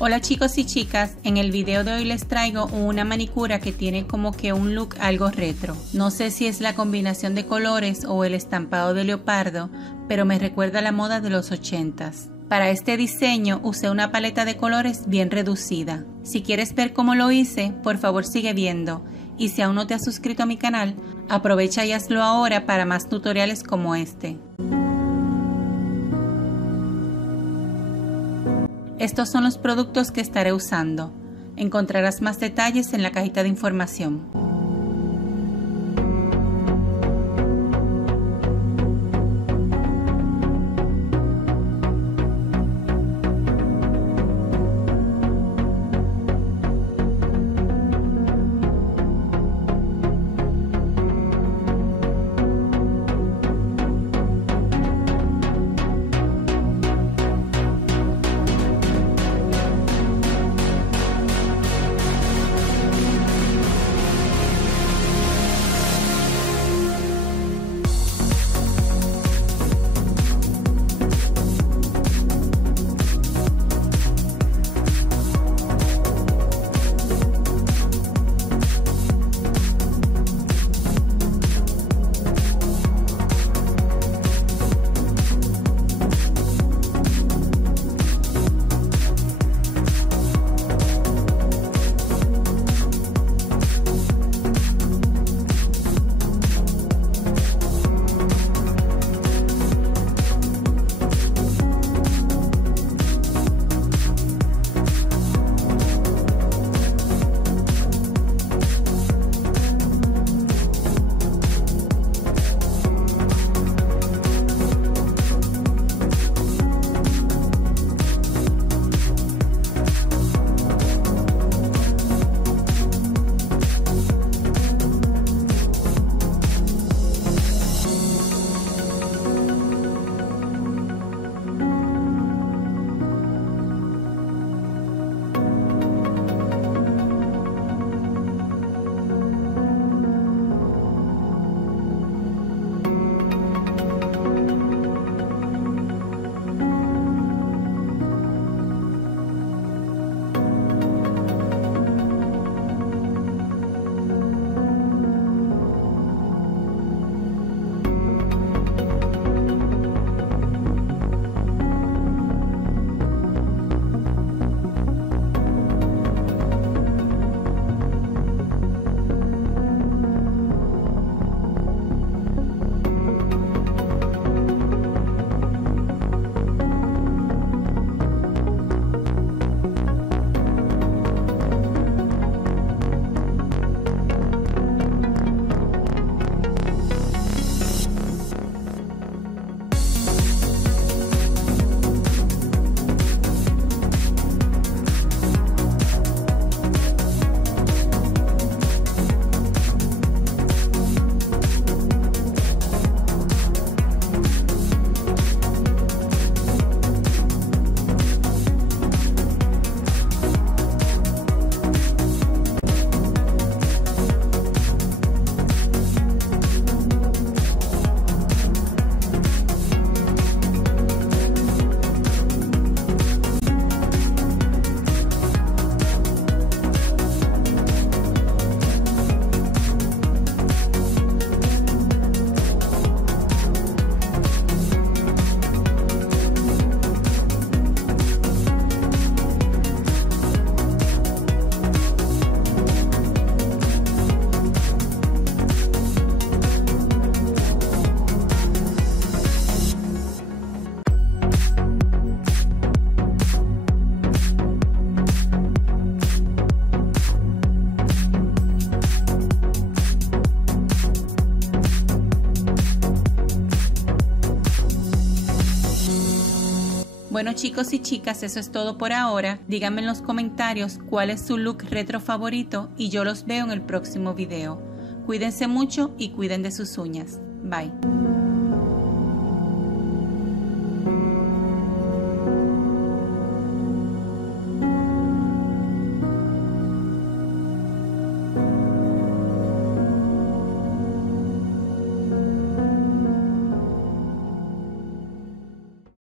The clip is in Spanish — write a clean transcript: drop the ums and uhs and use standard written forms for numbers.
Hola chicos y chicas, en el video de hoy les traigo una manicura que tiene como que un look algo retro. No sé si es la combinación de colores o el estampado de leopardo, pero me recuerda a la moda de los 80s. Para este diseño usé una paleta de colores bien reducida. Si quieres ver cómo lo hice, por favor sigue viendo. Y si aún no te has suscrito a mi canal, aprovecha y hazlo ahora para más tutoriales como este. Estos son los productos que estaré usando. Encontrarás más detalles en la cajita de información. Bueno chicos y chicas, eso es todo por ahora. Díganme en los comentarios cuál es su look retro favorito y yo los veo en el próximo video. Cuídense mucho y cuiden de sus uñas. Bye.